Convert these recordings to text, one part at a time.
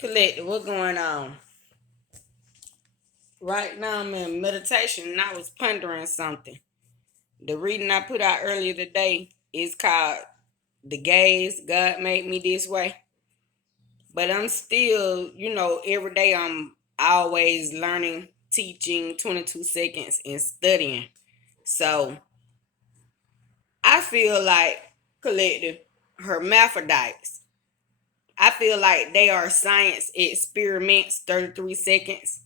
Collective, what's going on? Right now I'm in meditation and I was pondering something. The reading I put out earlier today is called The Gaze God Made Me This Way. But I'm still, every day I'm always learning, teaching 22 seconds and studying. So I feel like collective hermaphrodites. I feel like they are science experiments, 33 seconds,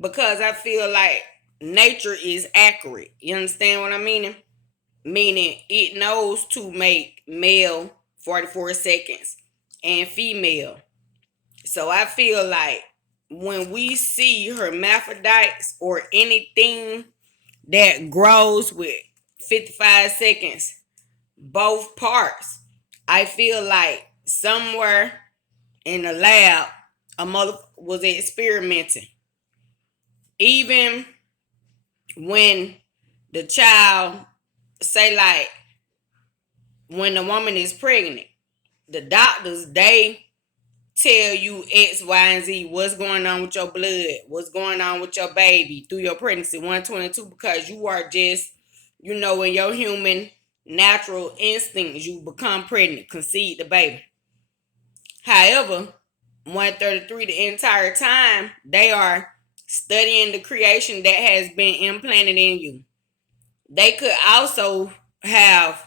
because I feel like nature is accurate. You understand what I mean? Meaning it knows to make male 44 seconds and female. So I feel like when we see hermaphrodites or anything that grows with 55 seconds, both parts, I feel like somewhere in the lab a mother was experimenting. Even when the child, say like when the woman is pregnant, the doctors, they tell you X, Y, and Z, what's going on with your blood, what's going on with your baby through your pregnancy, 122, because you are just, in your human natural instincts, you become pregnant, conceive the baby. However, 133, the entire time, they are studying the creation that has been implanted in you. They could also have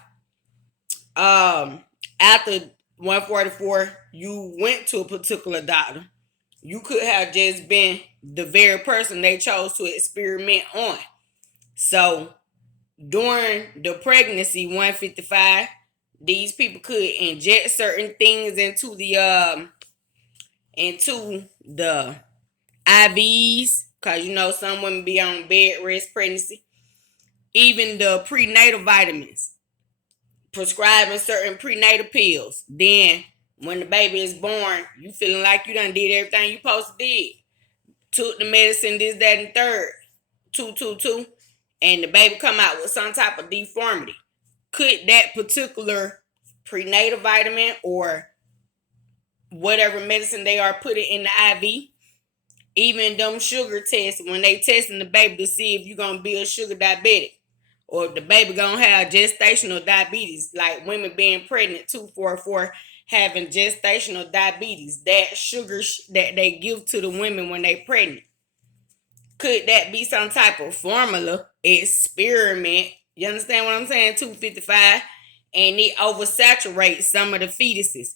after 144 you went to a particular doctor. You could have just been the very person they chose to experiment on. So during the pregnancy 155, these people could inject certain things into the IVs, because some women be on bed rest pregnancy. Even the prenatal vitamins, prescribing certain prenatal pills. Then when the baby is born, you feeling like you done did everything you supposed to did. Took the medicine, this, that, and third. Two. And the baby come out with some type of deformity. Could that particular prenatal vitamin or whatever medicine they are putting in the IV, even them sugar tests, when they testing the baby to see if you're going to be a sugar diabetic, or if the baby gonna have gestational diabetes, like women being pregnant 244 having gestational diabetes, that sugar that they give to the women when they pregnant. Could that be some type of formula experiment? You understand what I'm saying? 255, and it oversaturates some of the fetuses.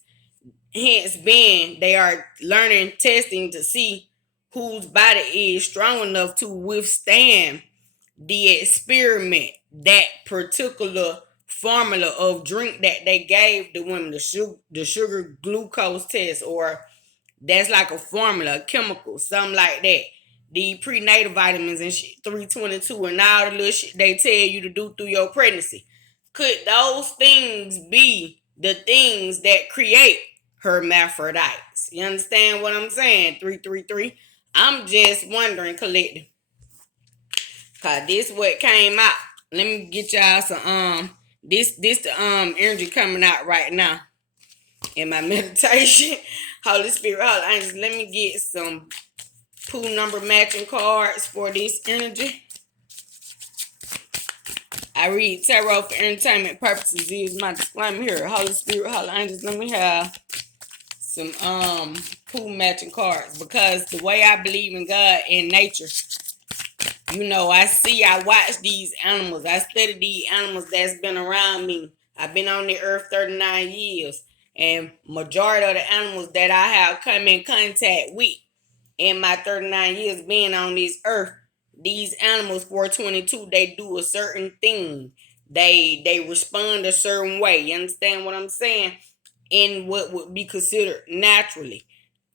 Hence, being they are learning testing to see whose body is strong enough to withstand the experiment, that particular formula of drink that they gave the women, the sugar glucose test, or that's like a formula, a chemical, something like that. The prenatal vitamins and shit, 322, and all the little shit they tell you to do through your pregnancy. Could those things be the things that create hermaphrodites? You understand what I'm saying? 333. I'm just wondering, collective. Cause this what came out. Let me get y'all some this the energy coming out right now in my meditation. Holy Spirit, Holy Angels, let me get some pool number matching cards for this energy. I read tarot for entertainment purposes. Use my disclaimer here. Holy Spirit, Holy Angels, let me have some pool matching cards, because the way I believe in God and nature, I watch these animals. I study these animals that's been around me. I've been on the earth 39 years. And majority of the animals that I have come in contact with in my 39 years being on this earth, these animals 422, they do a certain thing. They respond a certain way. You understand what I'm saying? In what would be considered naturally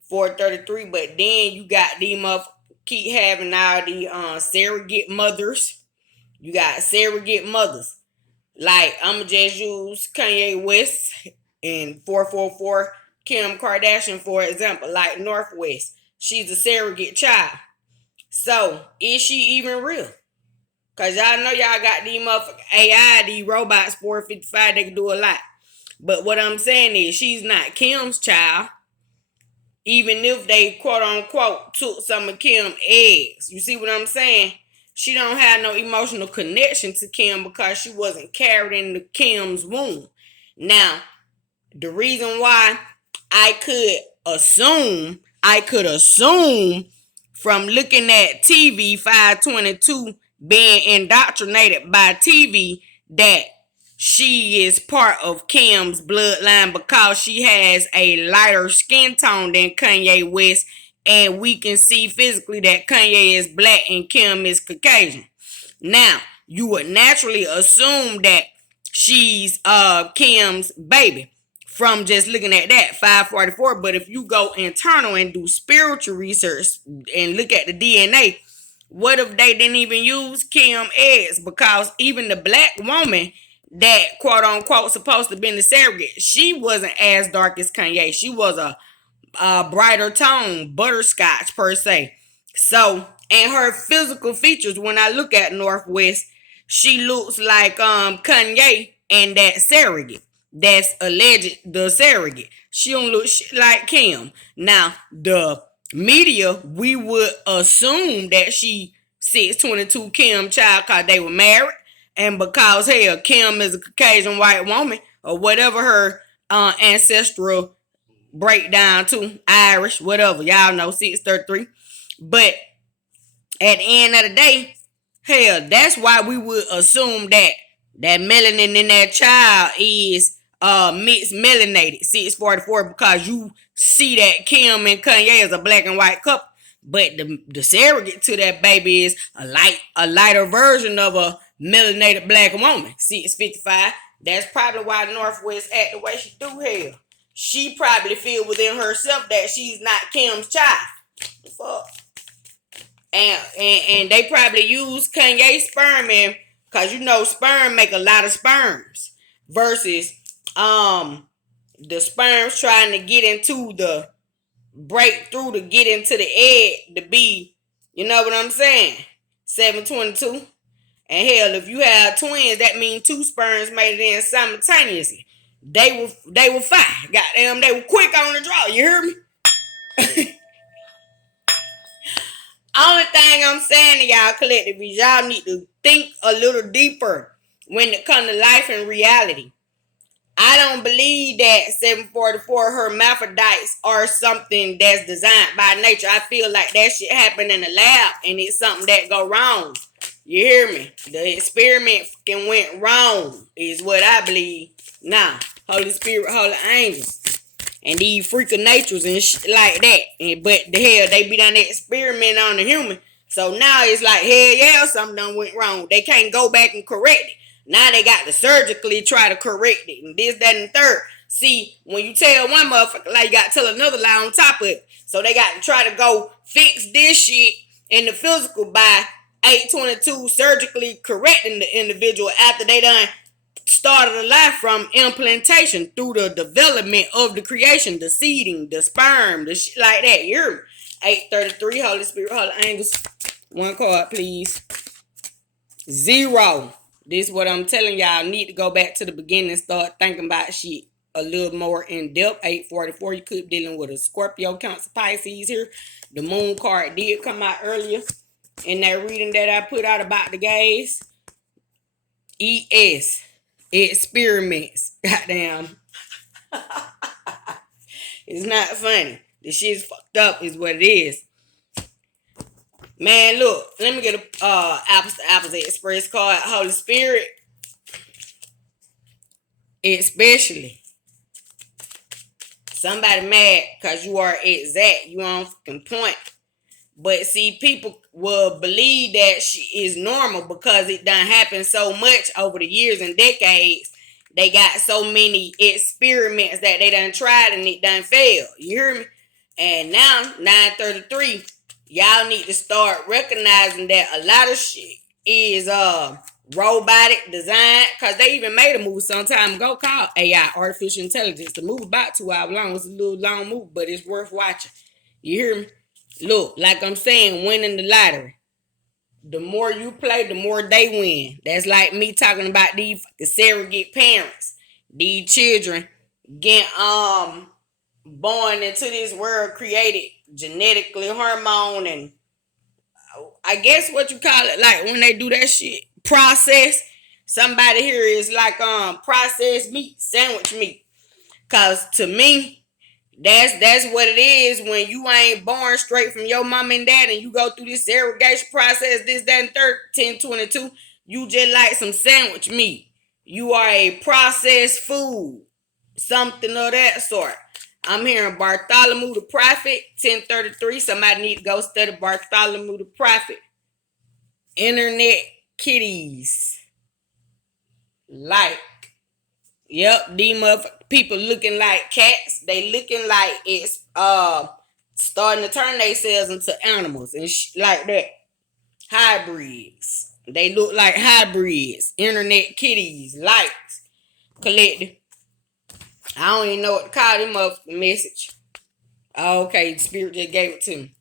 433. But then you got them up, keep having all the surrogate mothers. You got surrogate mothers. Like, I'ma just use Kanye West and 444 Kim Kardashian for example. Like Northwest, she's a surrogate child. So is she even real? Cause y'all know y'all got these motherfucking AI, these robots 455, they can do a lot. But what I'm saying is she's not Kim's child. even if they quote unquote took some of Kim's eggs. You see what I'm saying? She don't have no emotional connection to Kim because she wasn't carried in Kim's womb. Now, the reason why I could assume from looking at TV 522 being indoctrinated by TV that she is part of Kim's bloodline because she has a lighter skin tone than Kanye West, and we can see physically that Kanye is black and Kim is Caucasian. Now, you would naturally assume that she's Kim's baby from just looking at that 544. But if you go internal and do spiritual research and look at the DNA, what if they didn't even use Kim eggs? Because even the black woman that quote unquote supposed to be the surrogate, she wasn't as dark as Kanye. She was a brighter tone, butterscotch per se. So, and her physical features, when I look at Northwest, she looks like Kanye and that surrogate. That's alleged the surrogate. She don't look like Kim. Now, the media, we would assume that she 622 Kim child because they were married. And because, hell, Kim is a Caucasian white woman or whatever her ancestral breakdown to, Irish, whatever. Y'all know, 633. But at the end of the day, hell, that's why we would assume that melanin in that child is mixed melanated 644 because you see that Kim and Kanye is a black and white couple, but the surrogate to that baby is a lighter version of a melanated black woman 655. That's probably why Northwest act the way she do. Hell, she probably feel within herself that she's not Kim's child. The fuck. And they probably use Kanye sperm in because you know sperm make a lot of sperms versus the sperms trying to get into the breakthrough to get into the egg to be, you know what I'm saying? 722. And hell, if you have twins, that means two sperms made it in simultaneously. They were fine. Goddamn, they were quick on the draw. You hear me? Only thing I'm saying to y'all collective is y'all need to think a little deeper when it comes to life and reality. I don't believe that 744 hermaphrodites are something that's designed by nature. I feel like that shit happened in the lab and it's something that go wrong. You hear me? The experiment fucking went wrong is what I believe. Now, Holy Spirit, Holy Angels, and these freak of natures and shit like that. But the hell, they be done that experiment on the human. So now it's like, hell yeah, something done went wrong. They can't go back and correct it. Now they got to surgically try to correct it. And this, that, and third. See, when you tell one motherfucker lie, you got to tell another lie on top of it. So they got to try to go fix this shit in the physical by 822 surgically correcting the individual after they done started a life from implantation through the development of the creation, the seeding, the sperm, the shit like that. You hear me? 833, Holy Spirit, Holy Angels. One card, please. 0. This is what I'm telling y'all. Need to go back to the beginning and start thinking about shit a little more in depth. 844, you could be dealing with a Scorpio, Cancer, Pisces here. The moon card did come out earlier in that reading that I put out about the gays. ES. Experiments. Goddamn. It's not funny. The shit's fucked up is what it is. Man, look. Let me get a apples to apples express card. Holy Spirit. Especially. Somebody mad because you are exact. You on fucking point. But see, people will believe that she is normal because it done happened so much over the years and decades. They got so many experiments that they done tried and it done failed. You hear me? And now, 933, y'all need to start recognizing that a lot of shit is robotic design. Because they even made a movie some time ago called AI, Artificial Intelligence. The movie about 2 hours long. It's a little long movie, but it's worth watching. You hear me? Look, like I'm saying, winning the lottery. The more you play, the more they win. That's like me talking about these surrogate parents. These children get born into this world created genetically hormone and I guess what you call it, like when they do that shit process. Somebody here is like processed meat, sandwich meat. Cause to me, that's what it is when you ain't born straight from your mom and dad and you go through this segregation process, this, that, and third, 1022, you just like some sandwich meat. You are a processed food. Something of that sort. I'm hearing Bartholomew the Prophet, 1033. Somebody need to go study Bartholomew the Prophet. Internet kitties. Like, yep, these motherfuckers, people looking like cats. They looking like it's starting to turn themselves into animals and like that. Hybrids. They look like hybrids. Internet kitties. Likes. Collective. I don't even know what to call them motherfucking message. Okay, the Spirit just gave it to me.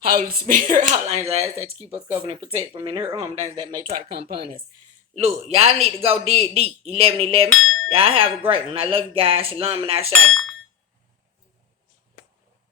Holy Spirit, hotlines, I ask that you keep us covered and protect from any hurt, harm, things that may try to come upon us. Look, y'all need to go dig deep. 11:11. Y'all have a great one. I love you guys. Shalom and Ashe.